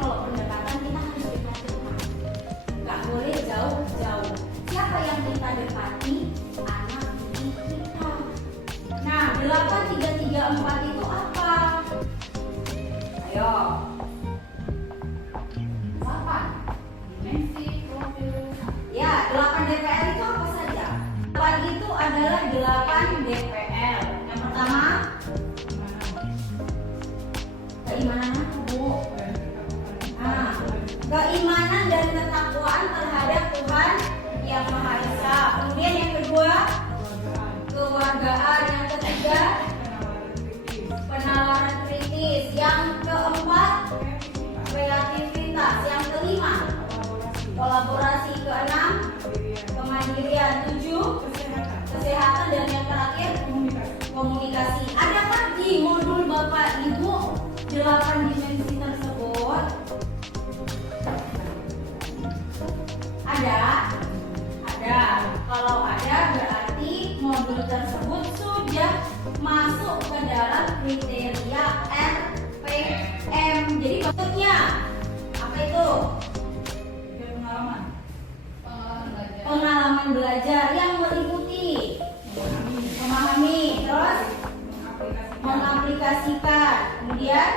kalau pendekatan kita harus dekat-dekat, nggak boleh jauh-jauh. Siapa yang kita dekati? Anak didik kita. Nah, 8, 3, 3, 4 itu apa? Ayo. 8 dimensi profil. Ya, 8 DPL itu apa saja? 8 itu adalah 8 DPL. Yang pertama, keimanan apa, Bu? Nah, keimanan dan ketakwaan terhadap Tuhan yang Maha Esa. Kemudian yang kedua, kewargaan. Yang ketiga, penawaran kritis. Yang keempat, kreativitas. Yang kelima, kolaborasi. Keenam, kemandirian. 7, kesehatan. Dan yang terakhir, komunikasi. Adakah di modul Bapak Ibu 8 dimensi tersebut? Ada? Ada. Kalau ada berarti modul tersebut sudah masuk ke dalam kriteria RPM. Jadi bentuknya apa itu? Pengalaman belajar yang meliputi memahami, terus mengaplikasikan, kemudian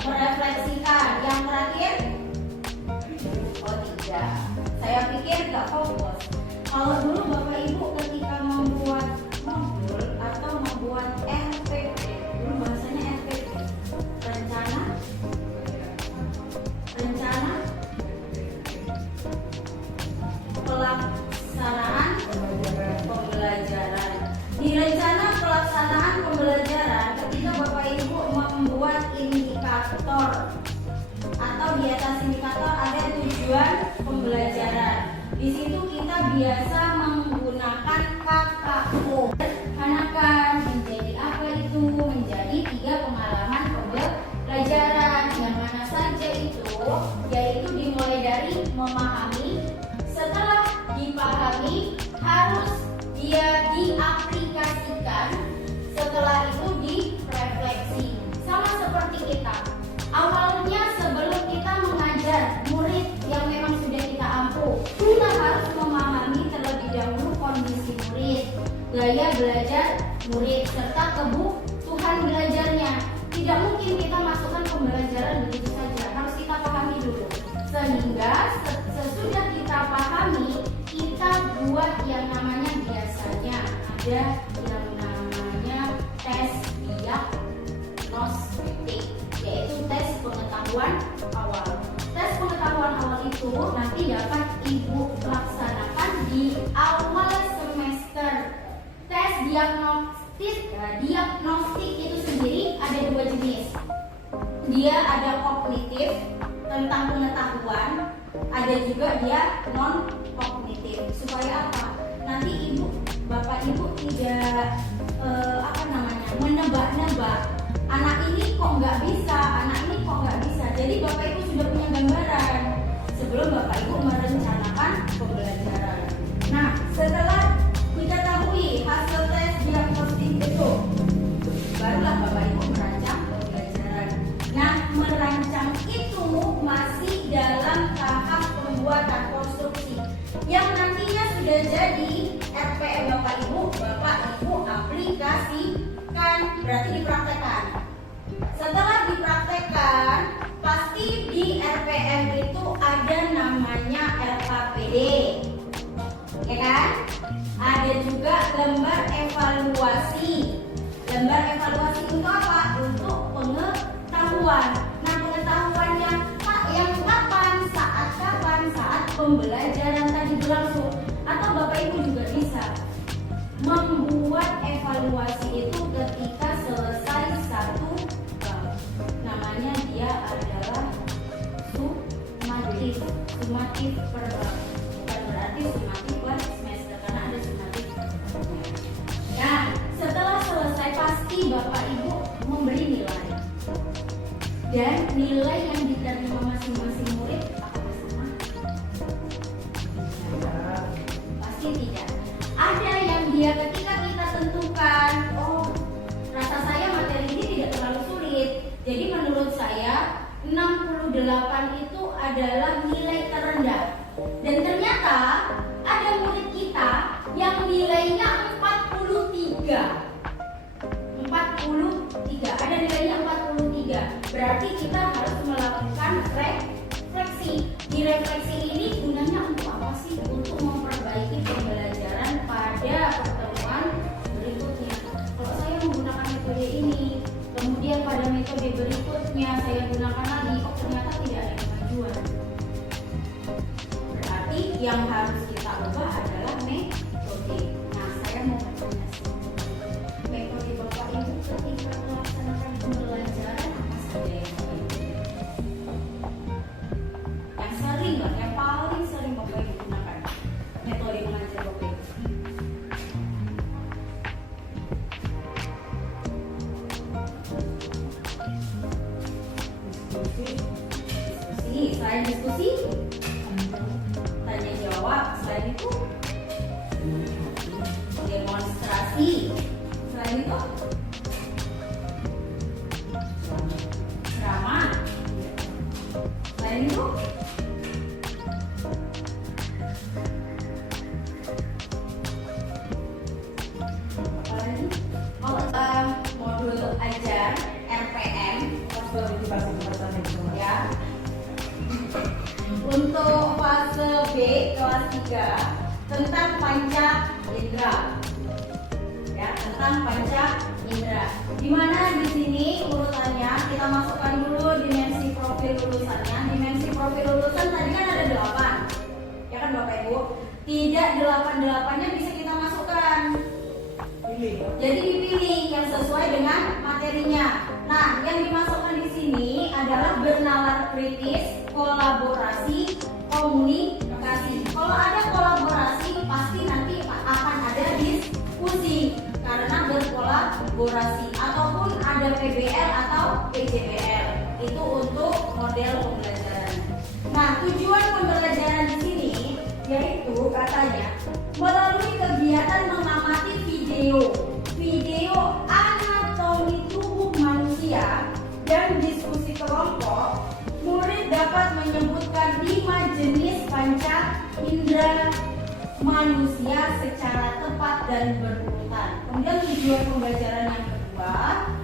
merefleksikan. Yang terakhir, oh tidak, saya pikir gak fokus. Kalau dulu Bapak Ibu ketika membuat modul atau membuat RPP, dulu bahasanya RPP, rencana pelaksanaan pembelajaran. Di rencana pelaksanaan pembelajaran, ketika Bapak Ibu membuat indikator atau di atas indikator ada tujuan pembelajaran. Di situ kita biasa menggunakan KKO. Rencanakan menjadi apa itu? Menjadi 3 pengalaman pembelajaran. Yang mana saja itu? Yaitu dimulai dari memahami. Setelah dipahami, harus dia diaplikasikan. Setelah itu direfleksi. Sama seperti kita. Awalnya sebelum kita mengajar murid yang memang sudah kita ampuh, kita harus memahami terlebih dahulu kondisi murid, gaya belajar murid, serta kebutuhan belajarnya. Tidak mungkin kita masukkan pembelajaran begitu saja, harus kita pahami dulu. Sehingga sesudah kita pahami, kita buat yang namanya biasanya ada yang namanya tes diagnostik, yaitu tes pengetahuan awal. Tes pengetahuan awal itu nanti dapat Ibu laksanakan di awal semester. Tes diagnostik itu sendiri ada 2 jenis. Dia ada kognitif tentang pengetahuan, ada juga dia non kognitif. Supaya apa? Nanti Bapak Ibu tidak menebak-nebak. Anak ini kok nggak bisa, anak ini kok nggak bisa. Jadi Bapak Ibu sudah punya gambaran sebelum Bapak Ibu merencanakan pembelajaran. Nah, setelah diketahui hasil tes diagnostik itu, barulah Bapak Ibu merancang pembelajaran. Nah, merancang itu masih dalam tahap pembuatan konstruksi yang nantinya sudah jadi RPM Bapak Ibu aplikasikan, berarti dipraktekkan. Setelah dipraktekkan, pasti di RPM itu ada namanya LKPD, ya kan? Ada juga lembar evaluasi. Lembar evaluasi untuk apa? Untuk pengetahuan. Nah, pengetahuannya yang kapan? Saat pembelajaran tadi berlangsung. Atau Bapak Ibu juga bisa membuat evaluasi itu ketika selesai satu bab. Namanya dia adalah sumatif per bab. Bukan berarti sumatif per semester, karena ada sumatif. Nah, setelah selesai pasti Bapak Ibu memberi nilai. Dan nilai yang diterima masing-masing murid apakah sama? Pasti tidak. Ada yang dia ketika kita tentukan, oh rasa saya materi ini tidak terlalu sulit, jadi menurut saya saya 68 itu adalah nilai terendah. Dan ternyata ada murid kita yang nilainya 43. Ada nilainya 43. Berarti kita harus melakukan refleksi. Di refleksi ini gunanya untuk apa sih? Untuk memperbaiki pembelajaran pada pertemuan berikutnya. Kalau saya menggunakan metode ini, kemudian pada metode berikutnya saya gunakan lagi, kok ternyata tidak ada kemajuan. Berarti yang harus kita ubah adalah metode. Nah, saya mau bertanya metode Bapak Ibu ketika melaksanakan pembelajaran apa saja yang sering lah, yang paling sering Bapak Ibu gunakan metode mengajar Bapak Ibu? Diskusi. Selain diskusi, tanya jawab. Selain itu demonstrasi. Selain itu ceramah. Selain itu apa lagi? Kalau modul ajar RPM ya. Untuk fase B kelas 3 tentang panca indera. Ya, tentang panca indera. Dimana di sini urutannya kita masukkan dulu dimensi profil lulusannya. Dimensi profil lulusan tadi kan ada 8. Ya kan Bapak Ibu? Tidak 8-8-nya bisa kita masukkan. Jadi dipilih yang sesuai dengan materinya. Nah, yang dimasukkan di sini adalah bernalar kritis, kolaborasi, komunikasi. Kalau ada kolaborasi, pasti nanti akan ada diskusi karena berkolaborasi, ataupun ada PBL atau PJBL. Itu untuk model pembelajaran. Nah, tujuan pembelajaran di sini yaitu katanya melalui kegiatan mengamati video anatomi tubuh manusia dan diskusi kelompok, murid dapat menyebutkan 5 jenis panca indera manusia secara tepat dan berurutan. Kemudian tujuan pembelajaran yang kedua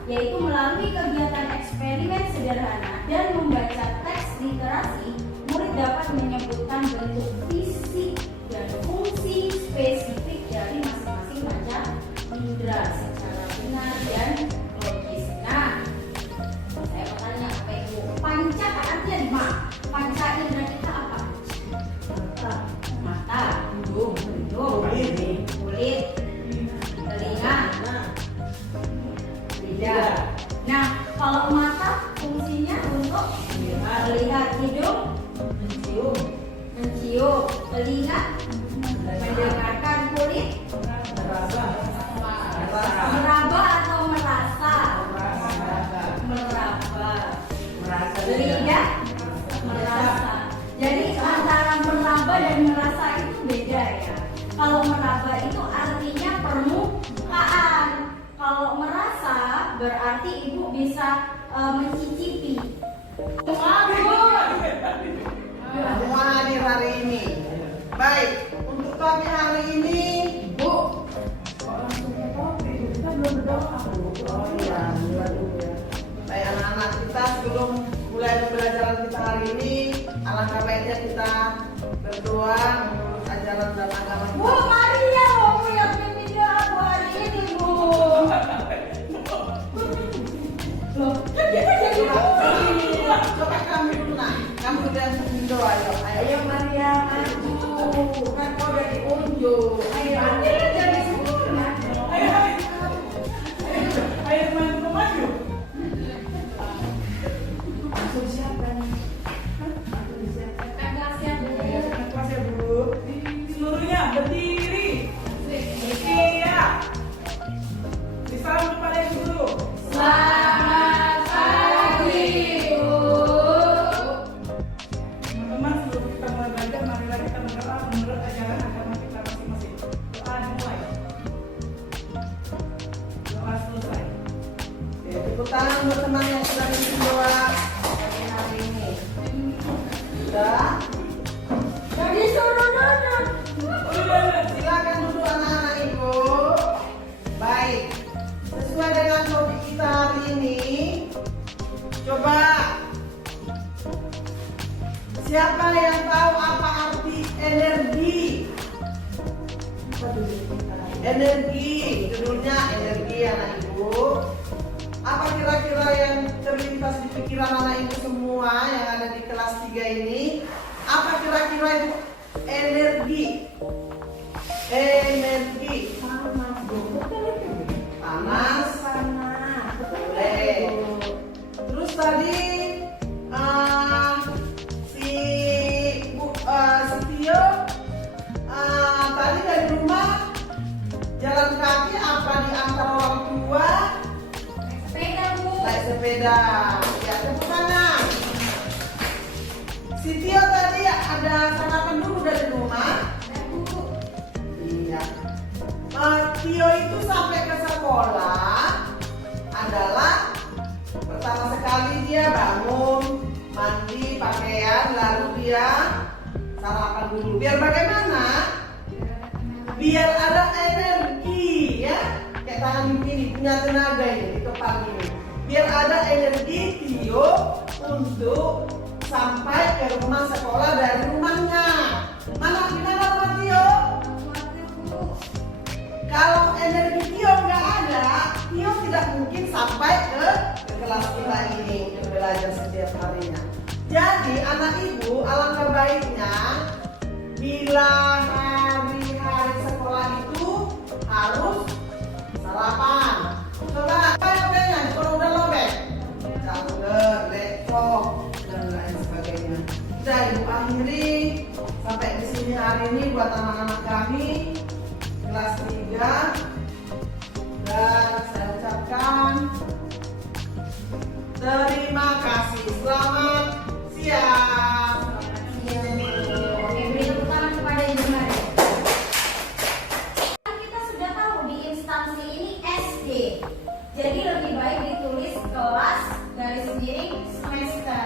yaitu melalui kegiatan eksperimen sederhana dan membaca teks literasi, murid dapat menyebutkan bentuk fisik dan fungsi spesifik dari masing-masing panca indera secara benar dan logis. Nah, saya bertanya Bapak Ibu, panca kan artinya 5. Panca indera kita apa? Mata, hidung, kulit, telinga, lidah. Nah, kalau mata fungsinya untuk melihat, hidung mencium, telinga mendengarkan, kulit meraba atau merasa, lidah merasa. Jadi antara meraba dan merasa itu beda ya. Kalau meraba itu artinya permukaan. Kalau merasa berarti ibu bisa mencicipi. Semua hadir hari ini. Baik, untuk topik hari ini, Bu. Kita belum berdoa. Oh iya, baik anak-anak kita sebelum mulai pembelajaran kita hari ini, alangkah baiknya kita berdoa menurut ajaran dan agama kita. Bu Maria, Bu yang video aku hari ini Bu. Loh, kan kita jadi Coba kami dulu nak, kamu udah berdoa ayo. Ayo Maria, maju. Kan kau udah diunjuk. Ayo, kita jadi sempurna. Ayo maju maju. Langsung siapa nih? Kelas ya Bu. Seluruhnya berdiri. Siap. Disalam kepada Ibu dulu. Selamat pagi Bu. Teman-teman, sebelum kita mulai belajar, marilah kita berdoa menurut ajaran agama kita masing-masing. Doa dimulai. Doa selesai. Tepuk tangan untuk teman yang sudah bikin doa. Siapa yang tahu apa arti energi? Energi, judulnya energi anak ibu. Apa kira-kira yang terlintas di pikiran anak ibu semua yang ada di kelas 3 ini? Apa kira-kira itu energi? Energi. Panas. Boleh. Terus tadi si Tio tadi dari rumah jalan kaki apa diantar orang tua? Sepeda, Bu. Naik sepeda. Ya, tepuk tangan. Si Tio tadi ada sarapan dulu dari rumah. Iya. Tio itu sampai ke sekolah adalah pertama sekali dia bangun, mandi, pakaian, lalu dia sarapan dulu. Biar bagaimana? Biar ada energi ya. Kayak tangan ini punya tenaga ini di kepala ini. Biar ada energi Tio untuk sampai ke rumah sekolah dari rumahnya. Gimana rumah Tio? Kalau energi Tio nggak ada, Tio tidak mungkin sampai ke kelas kita ini untuk belajar setiap harinya. Jadi anak ibu alangkah baiknya bila hari-hari sekolah itu harus sarapan. Coba apa-apanya, kalau udah lobek, campur, lekok, dan lain sebagainya. Sudah ibu akhiri sampai di sini hari ini buat anak-anak kami kelas 3 dan saya ucapkan terima kasih. Selamat siang. Oke, beri tepuk tangan kepada Ibu Mari. Kita sudah tahu di instansi ini SD. Jadi lebih baik ditulis kelas garis miring semester.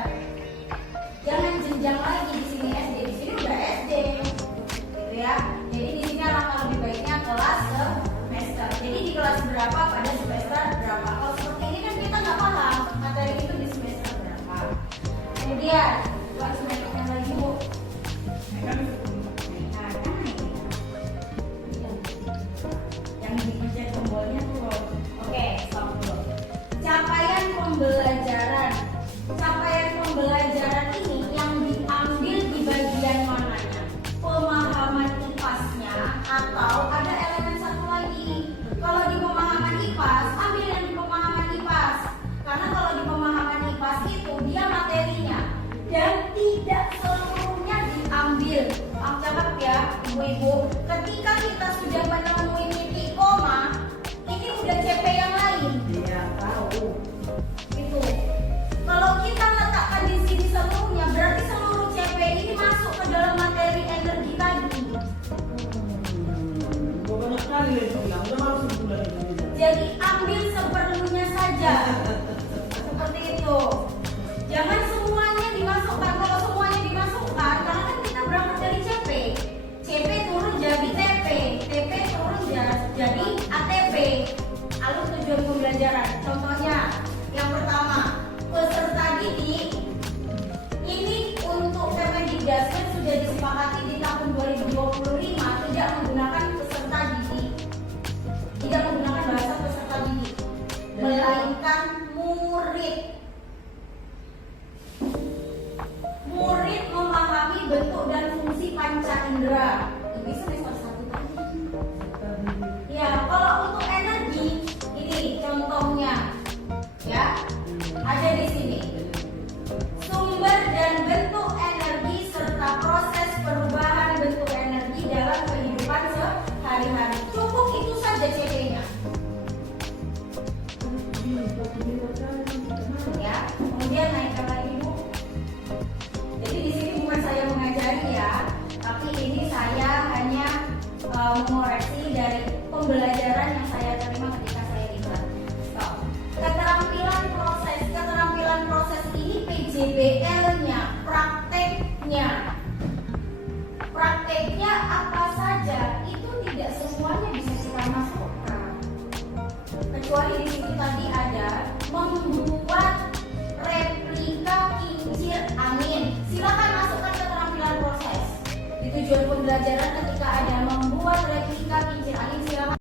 Jangan jenjang lagi di sini SD. Di sini udah SD. Gitu ya. Jadi di sini alangkah lebih baiknya kelas semester. Jadi di kelas berapa pada semester berapa. Kalau seperti ini kan kita nggak paham materi itu di semester berapa. Kemudian buat semester yang lagi Bu. Nah, kan ini. Yang dipencet tombolnya tuh loh. Oke, stop dulu. Capaian pembelajaran. Capaian pembelajaran ini yang diambil di bagian mananya? Pemahaman IPAS-nya atau ada elemen satu lagi? Kalau di pemahaman IPAS, ambil yang di pemahaman IPAS. Karena kalau di pemahaman IPAS itu dia materinya dan tidak seluruhnya diambil. Catat ya, ibu-ibu. Ketika kita sudah menemui titik koma, ini udah CP yang lain. Iya, tahu. Gitu. Kalau kita letakkan di sini seluruhnya, berarti seluruh CP ini masuk ke dalam materi energi tadi. Banyak kali yang bilang, udah malu sebulan ini. Jadi ambil seperlunya saja. Seperti itu. Jangan semuanya dimasukkan. Kalau semuanya dimasukkan, karena kan kita berangkat dari CP. CP turun jadi TP, TP turun jadi ATP. Alur tujuan pembelajaran. Contohnya, yang pertama, peserta didik. Ini untuk Kemendikbudristek sudah disepakati di tahun 2025 tidak menggunakan peserta didik. Tidak menggunakan bahasa peserta didik, melainkan murid. Murid memahami bentuk dan fungsi panca indera. Ini semester 1 tadi. Ya, kalau untuk energi, ini contohnya, ya, ada di sini. Sumber dan bentuk energi serta proses perubahan bentuk energi dalam kehidupan sehari-hari. Cukup itu saja CP-nya. Ya, kemudian naikkan lagi Bu. Jadi di sini bukan saya mengajari ya, tapi ini saya hanya mengoreksi dari pembelajaran yang saya terima ketika saya di kelas. Keterampilan proses ini PJBL-nya, prakteknya apa saja itu tidak semuanya bisa kita masukkan. Kecuali di sini tadi ada membuat replika kincir angin. Silakan masukkan Tujuan pembelajaran ketika ada membuat replika kincir angin silakan